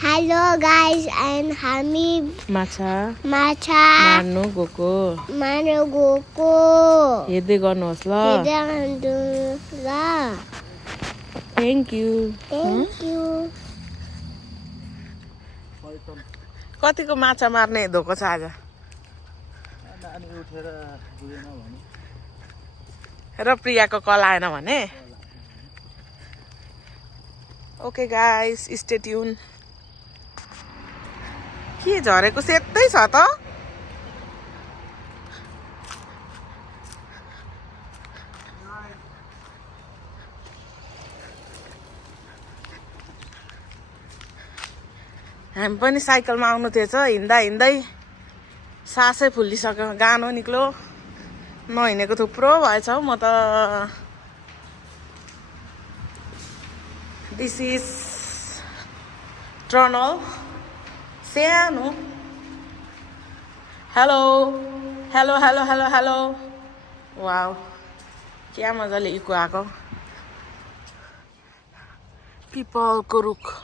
Hello guys and हामी माछा माछा मार्नु गएको मार्नु गएको हेर्दै गर्नुहोस् ल ल थ्याङ्क यू थ्याङ्क यू कतिको माछा मार्ने धोको छ आज र प्रियाको कल आएन भने ओके गाइस स्टे ट्युन के झरेको सेतै छ त हामी पनि साइकलमा आउनु थिएछ हिँड्दा हिँड्दै सासै फुलिसक्यो गानो निक्लो नहिँडेको थुप्रो भएछ हौ म त दिस इज टनल सानो hello hello hello hello hello wow क्या मजाले इको आएको पिपलको रुख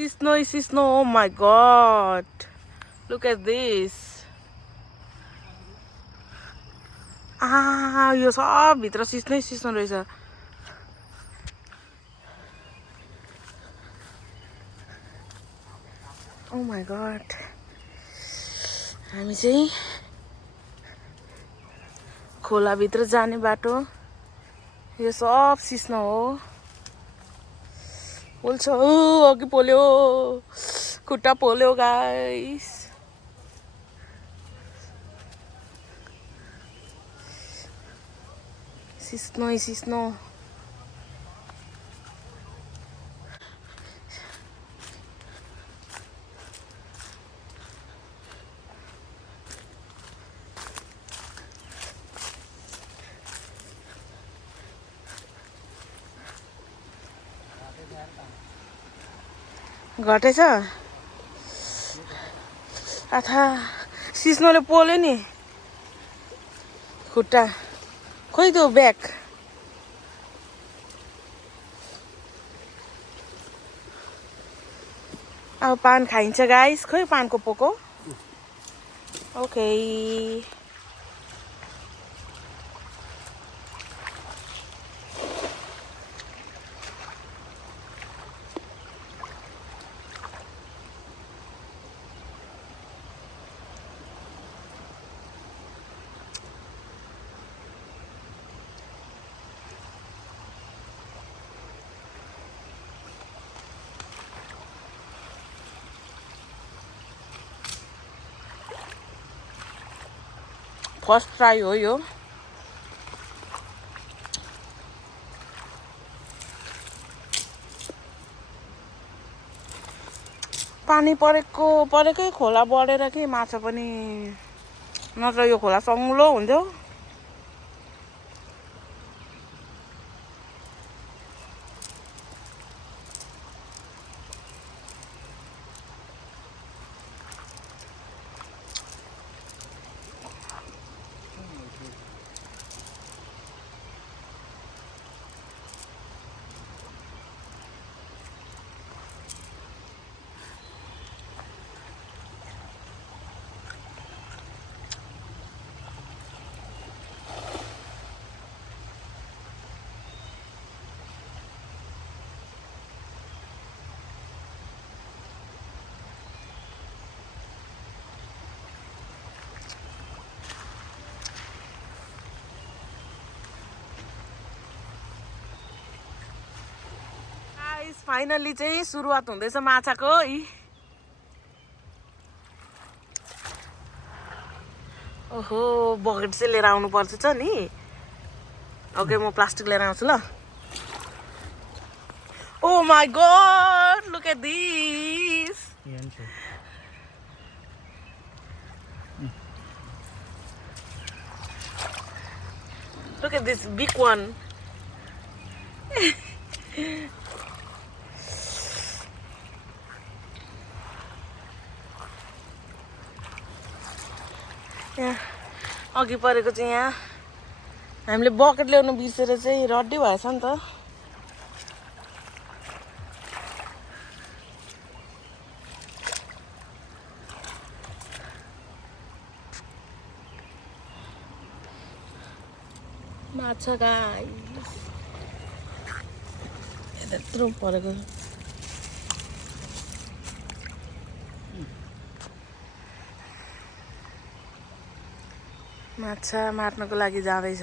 Snow, oh my god. Look at this. यो सब भित्र सिस्नो रहेछ Oh my god. हामी चाहिँ खोला भित्र जाने बाटो यो सब सिस्नो हो पोल्छ अघि पोल्यो खुट्टा पोल्यो गाइस सिस्नो घटेछ आथा सिस्नोले पोल्यो नि खुट्टा खोइ त्यो ब्याग अब पान खाइन्छ गाइस खोइ पानको पोको ओके फर्स्ट ट्राई हो यो पानी परेकै खोला बढेर कि माछा पनि नत्र यो खोला सङ्लो हुन्थ्यो फाइनली चाहिँ सुरुवात हुँदैछ माछाको ओहो बकेट चाहिँ लिएर आउनु पर्छ नि ओके म प्लास्टिक लिएर आउँछु ल Oh my god, look at this. Look at this big one. Yeah. अघि परेको चाहिँ यहाँ हामीले बकेट ल्याउनु बिर्सेर चाहिँ रड्डी भएछ नि त। माछा गाइस यत्रो परेको माछा मार्नको लागि जाँदैछ।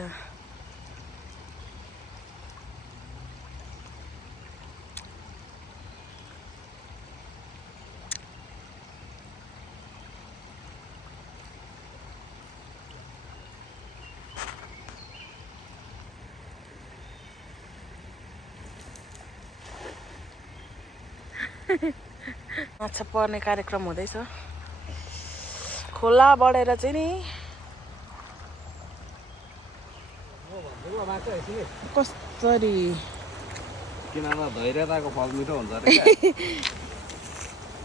माछा पर्ने कार्यक्रम हुँदैछ खोला बढेर चाहिँ नि। कसरी किनभने धैर्यताको फल मिठो हुन्छ अरे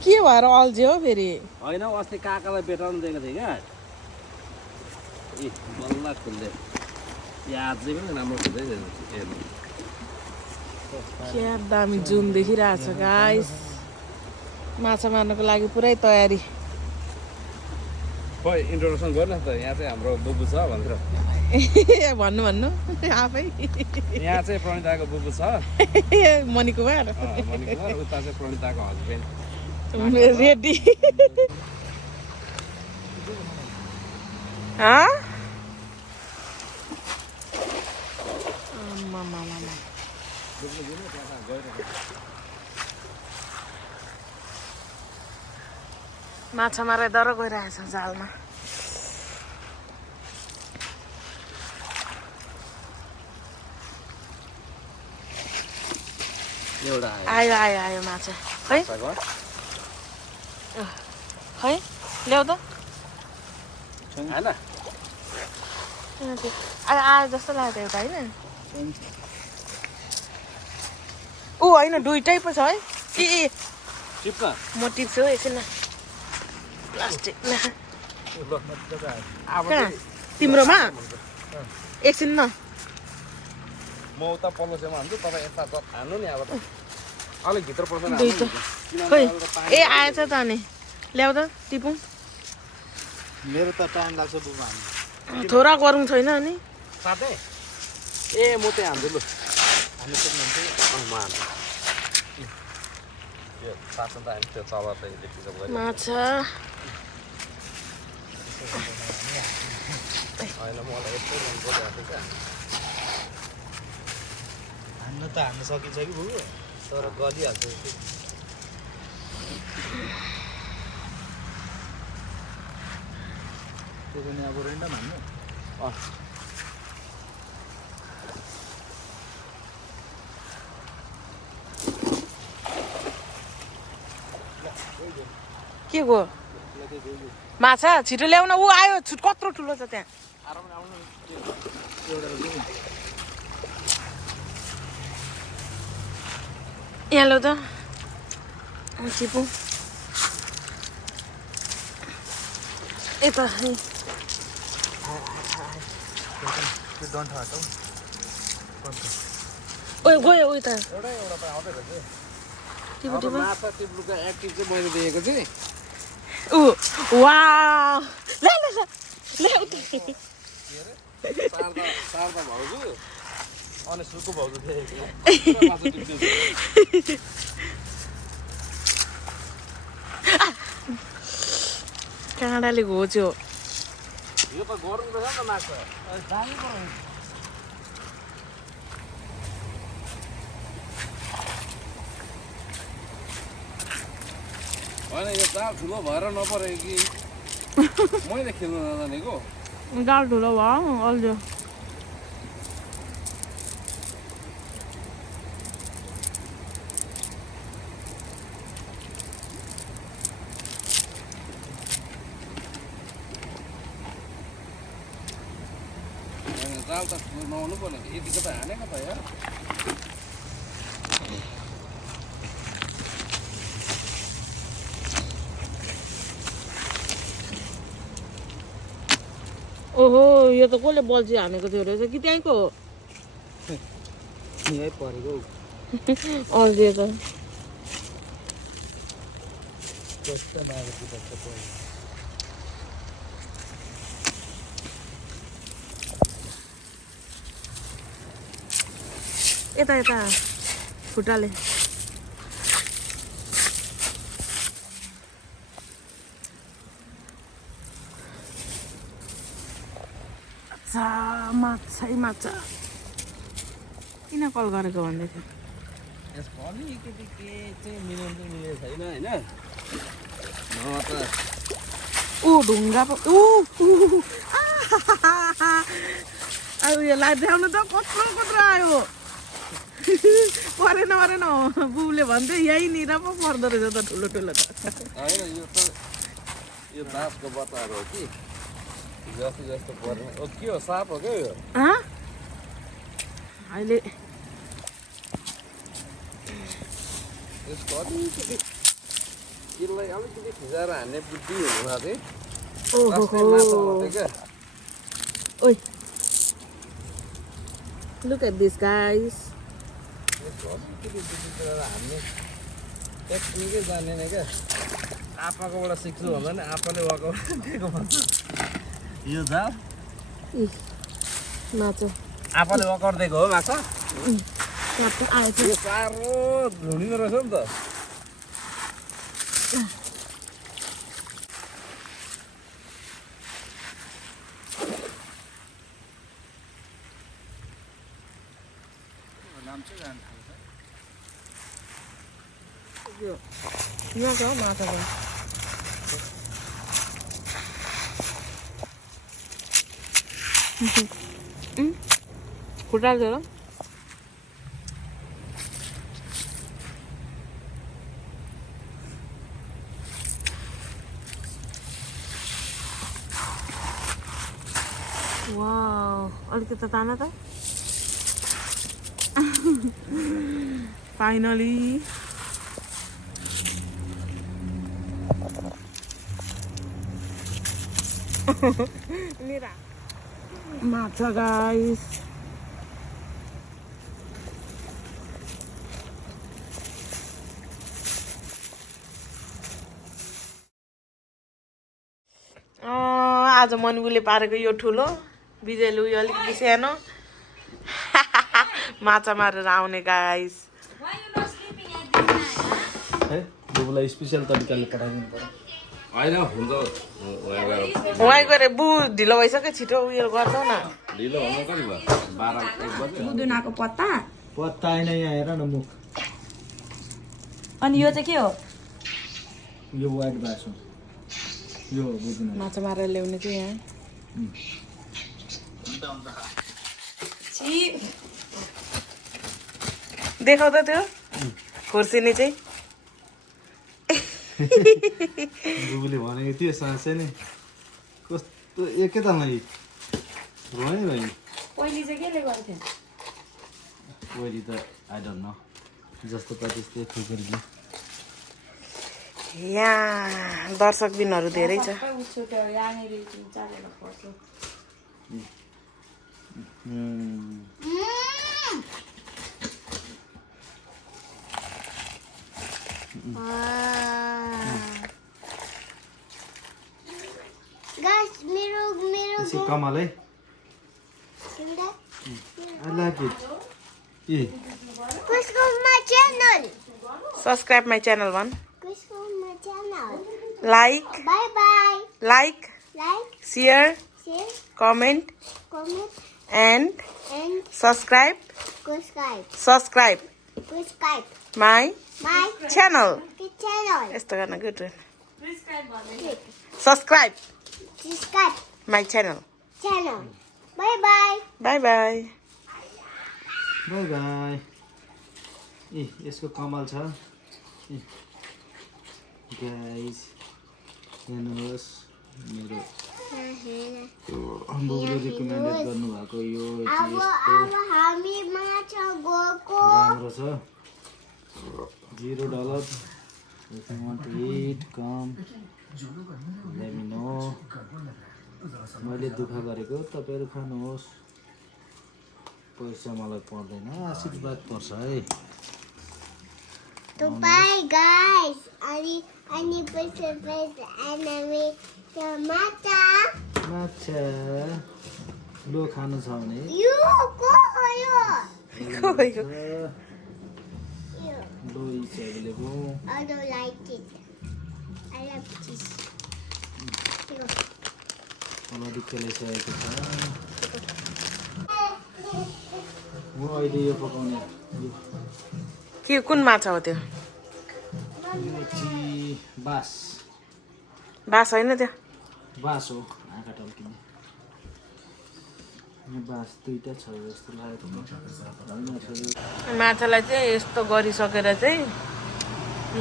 के भएर अल्झ्यो हो फेरि? होइन अस्ति काकालाई बेटाउनु दिएको थिएँ क्या। ए बल्ल खुल्दै याद चाहिँ पनि राम्रो खुल्दै हेर्नु। क्या दामी जुम देखिरहेछ गाइस। माछा मार्नको लागि पुरै तयारी। खोइ इन्ट्रोडक्सन गर्नु त, यहाँ चाहिँ हाम्रो बुबु छ भनेर। भन्नु भन्नु आफै। यहाँ चाहिँ प्रणिताको बुबु छ मणिकुमार, मणिकुमार। उता चाहिँ प्रणिताको हस्बेन्ड रेडी। माछा मारे डर गइरहेछ जालमा। एउटा आयो आयो आयो माछा। खै खै ल्याउ त। होइन आयो आयो जस्तो लाग्यो त एउटा होइन। ऊ होइन दुइटै पो छ है। ए टिप्न म टिप्छु हौ एकछिन न। प्लास्टिक कहाँ तिम्रोमा? एकछिन न। म उता पल्लो छेउमा हान्छु, तपाईँ यता हान्नु नि। अब अलिक भित्र पर्छ नि। दुइटा खोइ ए आएछ त अनि ल्याउ त टिपौँ। मेरो त टाइम लाग्छ बुबा हान्नु। थोरा गरौँ छैन अनि साथै ए म चाहिँ हान्छु लु। हान्नु सक्नुहुन्छ? म हान्छु। त्यो साथमा त हामी त्यो तल त इलेक्ट्रिक गऱ्यो। माछा होइन मलाई यस्तो मन परिरहेको क्या। हान्नु त हान्नु सकिन्छ कि बुबु, तर गलिहाल्छ। त्यो पनि अब रेन्डम हान्नु। के गयो माछा छिटो ल्याउन। ऊ आयो छुट कत्रो ठुलो छ त्यहाँ। यहाँ ल्याउ त टिपौँ। यता डन्ठा हटाउ। ओइ गयो उयो त एउटा एउटा त आउँदै रहेछ। टिपो टिपो। माछा टिप्नुको एक्टिभ चाहिँ मैले देखेको चाहिँ ऊ वाउ ल्या ल्या ल्या ल्याउ त। शारदा भाउजू अनि सुको भाउजू देखेको। काँडाले घोच्यो। यो त गरौँ रहेछ नि त माछा। दामी पो रहेछ। होइन यो जाल ठुलो भएर नपऱ्यो कि मैले खेल्नु नजानेको। जाल ठुलो भयो अल्झ्यो। जाल त ठुलो नहुनु पर्ने यतिको त हानेको त यार। ओहो यो त कसले बल्छी हानेको थियो रहेछ कि त्यहीँको हो यहीँ परेको अल्झियो त कस्तो लागेको थियो त यता यता खुट्टाले माछा माछा किन कल गरेको भन्दै थियो यसको अलिकति के चाहिँ मिलेको छैन होइन त ऊ ढुङ्गा पो अब यो लाग्दैन त कत्रो कत्रो आयो परेन परेन बुबुले भन्थ्यो यहीँनिर पो पर्दो रहेछ त ठुलो ठुलो त होइन यो बाँसको बत्ताहरू हो कि जस्तो जस्तो पर्ने ओ के हो साप हो क्या यो अहिले यसको अलिकति यसलाई अलिकति फिजाएर हान्ने बुद्धि हुनुमा चाहिँ ओहो क्या ओइ look at this guys यसको अलिकति बुद्धि गरेर हान्ने टेक्निकै जानेन क्या आप्पाकोबाट सिक्छु भन्दा नि आप्पाले वाको दिएको भन्छ यो जाल माछा आप्पाले वकर दिएको हो माछा आएछ यो साह्रो धुनिँदो रहेछ नि त यहाँ छ माछा पनि खुट्टा छ र वाउ अलिकति ताना त फाइनली माछा गाइस आज मनिबुले पारेको यो ठुलो बिजेले उयो अलिकति सानो माछा मारेर आउने गाइस है बुबुलाई स्पेसल तरिकाले पठाइदिनु पर्यो होइन हुन्छ उहाँ गएर बु ढिलो भइसक्यो छिटो उयो गर्छौ न ढिलो हुनु कति भयो 12-1 बज्यो मुदुनाको पत्ता पत्ता होइन यहाँ हेर न मुख अनि यो चाहिँ के हो यो वाइट बास हो यो बुझ्नु माछा मारेर ल्याउने चाहिँ यहाँ देखाउँदा त्यो खुर्सिनी चाहिँ बुबुले भनेको थियो साँच्चै नै कस्तो एकैतालमा भयो भयो पहिले चाहिँ केले गर्थ्यो पहिले त आई डोन्ट नो जस्तो पाए त्यस्तै खुकुरीले यहाँ दर्शक दिनहरू धेरै छ Guys, मेरो त्यसै कमल है I like it a Kuskum my channel. Subscribe my channel भन Kuskum my channel. Like Bye bye. Like Like, share share, comment comment, and and subscribe subscribe. My My channel channel. यस्तो गर्न good Click. Subscribe Subscribe my channel channel. Bye bye. Bye bye bye bye ए यसको कमल छ guys हेर्नुहोस् मेरो बुबुले recommended गर्नुभएको यो अब हामी माछा गएको राम्रो छ $0 if you want to eat come let me know मैले दुःख गरेको तपाईँहरू खानुहोस् पैसा मलाई पर्दैन आशीर्वाद पर्छ है So bye guys. Ani पैसा अनि टमाटा माछा लो खानु छ भने यो को हो यो खोइको यो low is available I don't like it. I love this. Yo. Already खेलिसकेको छ म अहिले यो पकाउने के कुन माछा हो त्यो मेची बास बास होइन त्यो बास हो आँखा टल्किने यो बास दुईटा छ जस्तो लागेको माछालाई चाहिँ यस्तो गरिसकेर चाहिँ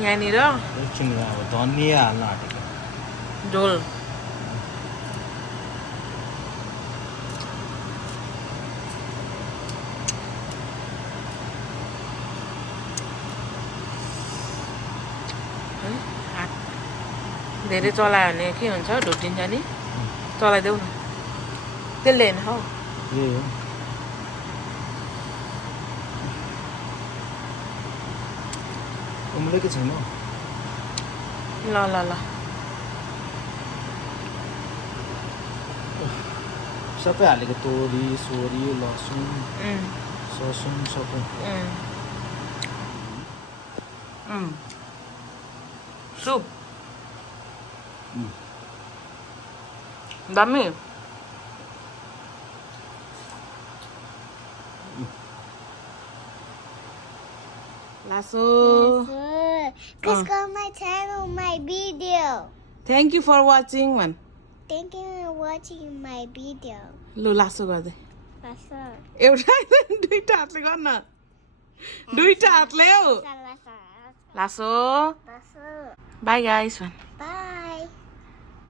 यहाँनिर एकछिन अब धनिया हाल्न आँटेको झोल धेरै चलायो भने के हुन्छ ढुटिन्छ नि चलाइदेऊ न त्यसले होइन हौ यही हो उम्लेकै छैन ल ल ल सबै हालेको तोरी सोरी लसुन ससुन सबै सुप दामी लासो Please go my channel, my video. Thank you for watching भन् Thank you for watching my video. लु लासो गर्दै That's एउटा दुईटा हातले गर्न दुईटा हातले हौ लासो all. बाई गाइस भन्